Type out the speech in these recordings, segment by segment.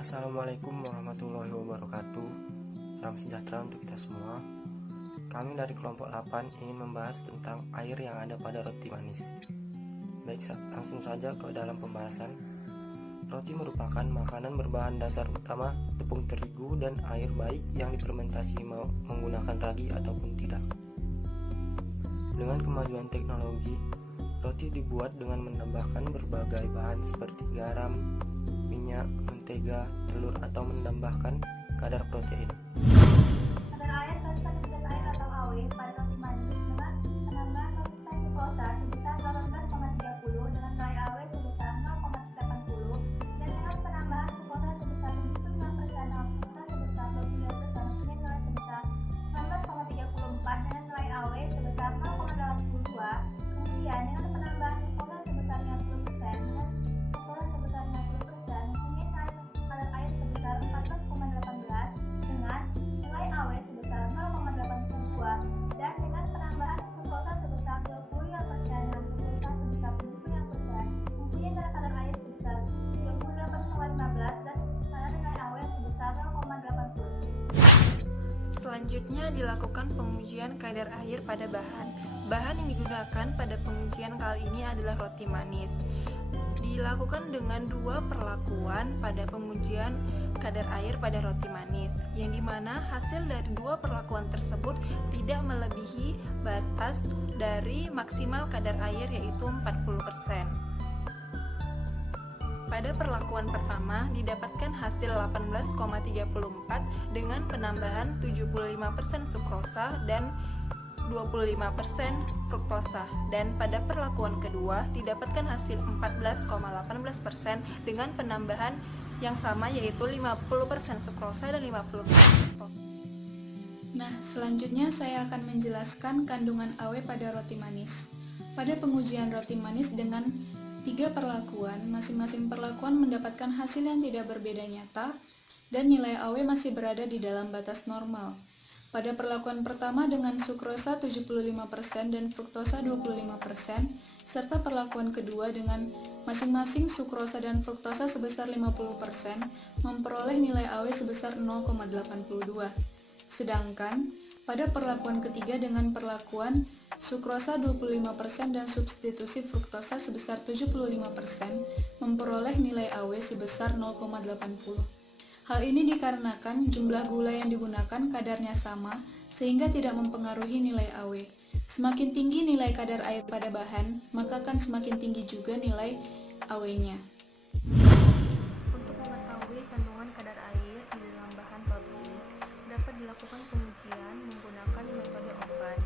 Assalamualaikum warahmatullahi wabarakatuh. Salam sejahtera untuk kita semua. Kami dari kelompok 8 ingin membahas tentang air yang ada pada roti manis. Baik, langsung saja ke dalam pembahasan. Roti merupakan makanan berbahan dasar utama tepung terigu dan air, baik yang difermentasi menggunakan ragi ataupun tidak. Dengan kemajuan teknologi, roti dibuat dengan menambahkan berbagai bahan seperti garam, minyak, mentega, telur, atau menambahkan kadar protein. Kadar air serta tugas air atau AW pada roti manis dengan penambahan konsistensi glukosa sebesar 18,30 dengan nilai AW sebesar 0,80 dan dengan penambahan glukosa sebesar 75% glukosa sebesar 22% dengan nilai sebesar 19,34 dengan nilai AW sebesar 0,82. Kemudian dengan penambahan glukosa sebesar 50% dengan glukosa sebesar 50% mempunyai kadar air sebesar 14,18 dengan nilai AW sebesar 0,82 dan dengan penambahan glukosa sebesar 20% dan glukosa sebesar 70% mempunyai kadar air sebesar 38,15 dan nilai AW sebesar 0,80. Selanjutnya dilakukan pengujian kadar air pada bahan. Bahan yang digunakan pada pengujian kali ini adalah roti manis. Dilakukan dengan dua perlakuan pada pengujian kadar air pada roti manis, yang dimana hasil dari dua perlakuan tersebut tidak melebihi batas dari maksimal kadar air, yaitu 40%. Pada perlakuan pertama didapatkan hasil 18,34 dengan penambahan 75% sukrosa dan 25% fruktosa, dan pada perlakuan kedua didapatkan hasil 14,18% dengan penambahan yang sama, yaitu 50% sukrosa dan 50% fruktosa. Nah, selanjutnya saya akan menjelaskan kandungan AW pada roti manis. Pada pengujian roti manis dengan 3 perlakuan, masing-masing perlakuan mendapatkan hasil yang tidak berbeda nyata dan nilai AW masih berada di dalam batas normal. Pada perlakuan pertama dengan sukrosa 75% dan fruktosa 25%, serta perlakuan kedua dengan masing-masing sukrosa dan fruktosa sebesar 50%, memperoleh nilai AW sebesar 0,82. Sedangkan pada perlakuan ketiga dengan perlakuan sukrosa 25% dan substitusi fruktosa sebesar 75%, memperoleh nilai AW sebesar 0,80. Hal ini dikarenakan jumlah gula yang digunakan kadarnya sama, sehingga tidak mempengaruhi nilai AW. Semakin tinggi nilai kadar air pada bahan, maka akan semakin tinggi juga nilai AW-nya. Untuk mengetahui kandungan kadar air di dalam bahan roti, dapat dilakukan pengujian menggunakan metode oven.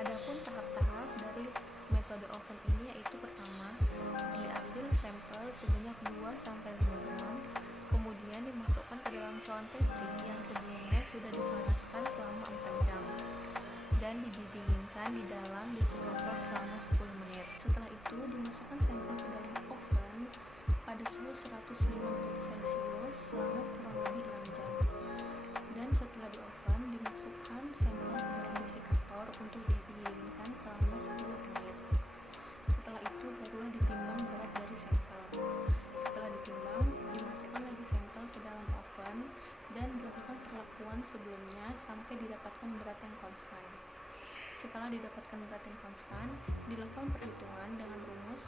Adapun tahap-tahap dari metode oven ini yaitu pertama, diambil sampel sebanyak 2-5 gram, kemudian dimasukkan ke dalam cawan Petri yang sebelumnya sudah dipanaskan selama 4 jam dan didinginkan di dalam besi kompor selama 10 menit. Setelah itu dimasukkan sampel ke dalam oven pada suhu 105 derajat Celcius selama kurang lebih 6 jam. Dan setelah di oven dimasukkan sampel ke dalam desikator untuk didinginkan selama 10 menit. Setelah itu barulah ditimbang berat dari sampel. Setelah ditimbang, dimasukkan lagi sampel ke dalam oven dan dilakukan perlakuan sebelumnya sampai didapatkan berat yang konstan. Setelah didapatkan berat yang konstan, dilakukan perhitungan dengan rumus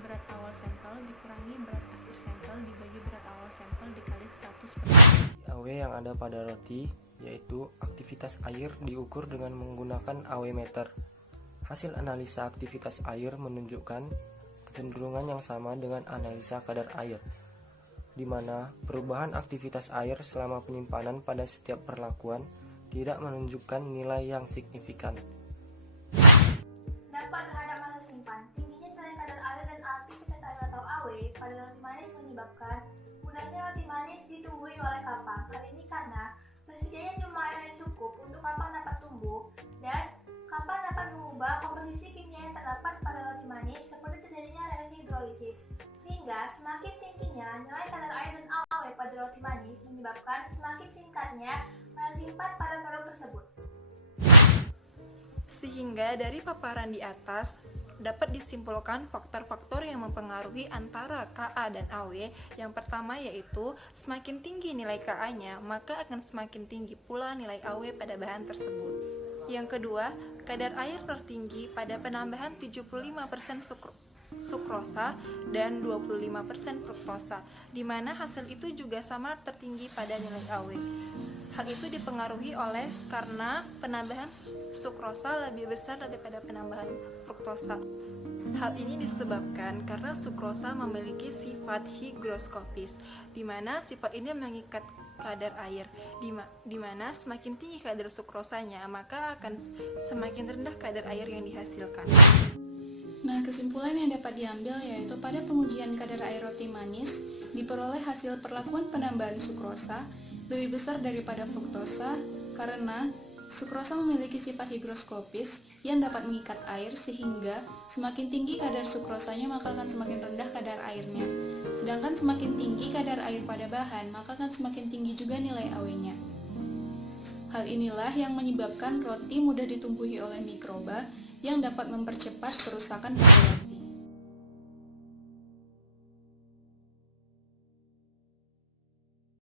berat awal sampel dikurangi berat akhir sampel dibagi berat awal sampel dikali 100%. AW yang ada pada roti yaitu aktivitas air diukur dengan menggunakan AW meter. Hasil analisa aktivitas air menunjukkan kecenderungan yang sama dengan analisa kadar air, di mana perubahan aktivitas air selama penyimpanan pada setiap perlakuan tidak menunjukkan nilai yang signifikan. Dampak terhadap masa simpan. Tingginya nilai kadar air dan aktivitas air atau AW pada roti manis menyebabkan mudahnya roti manis ditumbuhi oleh kapang. Hal ini karena tersedianya jumlah air yang cukup untuk kapang dapat tumbuh dan kapang dapat mengubah komposisi kimia yang terdapat pada roti manis seperti terjadinya reaksi hidrolisis. Sehingga semakin tingginya nilai kadar air dan AW pada roti manis menyebabkan semakin singkatnya masa simpan pada produk tersebut. Sehingga dari paparan di atas, dapat disimpulkan faktor-faktor yang mempengaruhi antara Ka dan Aw. Yang pertama yaitu semakin tinggi nilai Ka-nya, maka akan semakin tinggi pula nilai Aw pada bahan tersebut. Yang kedua, kadar air tertinggi pada penambahan 75% sukrosa dan 25% fruktosa, di mana hasil itu juga sama tertinggi pada nilai Aw. Hal itu dipengaruhi karena penambahan sukrosa lebih besar daripada penambahan fruktosa. Hal ini disebabkan karena sukrosa memiliki sifat higroskopis, di mana sifat ini mengikat kadar air, di mana semakin tinggi kadar sukrosanya, maka akan semakin rendah kadar air yang dihasilkan. Nah, kesimpulan yang dapat diambil yaitu pada pengujian kadar air roti manis diperoleh hasil perlakuan penambahan sukrosa lebih besar daripada fruktosa karena sukrosa memiliki sifat higroskopis yang dapat mengikat air sehingga semakin tinggi kadar sukrosanya maka akan semakin rendah kadar airnya. Sedangkan semakin tinggi kadar air pada bahan maka akan semakin tinggi juga nilai Aw-nya. Hal inilah yang menyebabkan roti mudah ditumbuhi oleh mikroba yang dapat mempercepat kerusakan pada roti.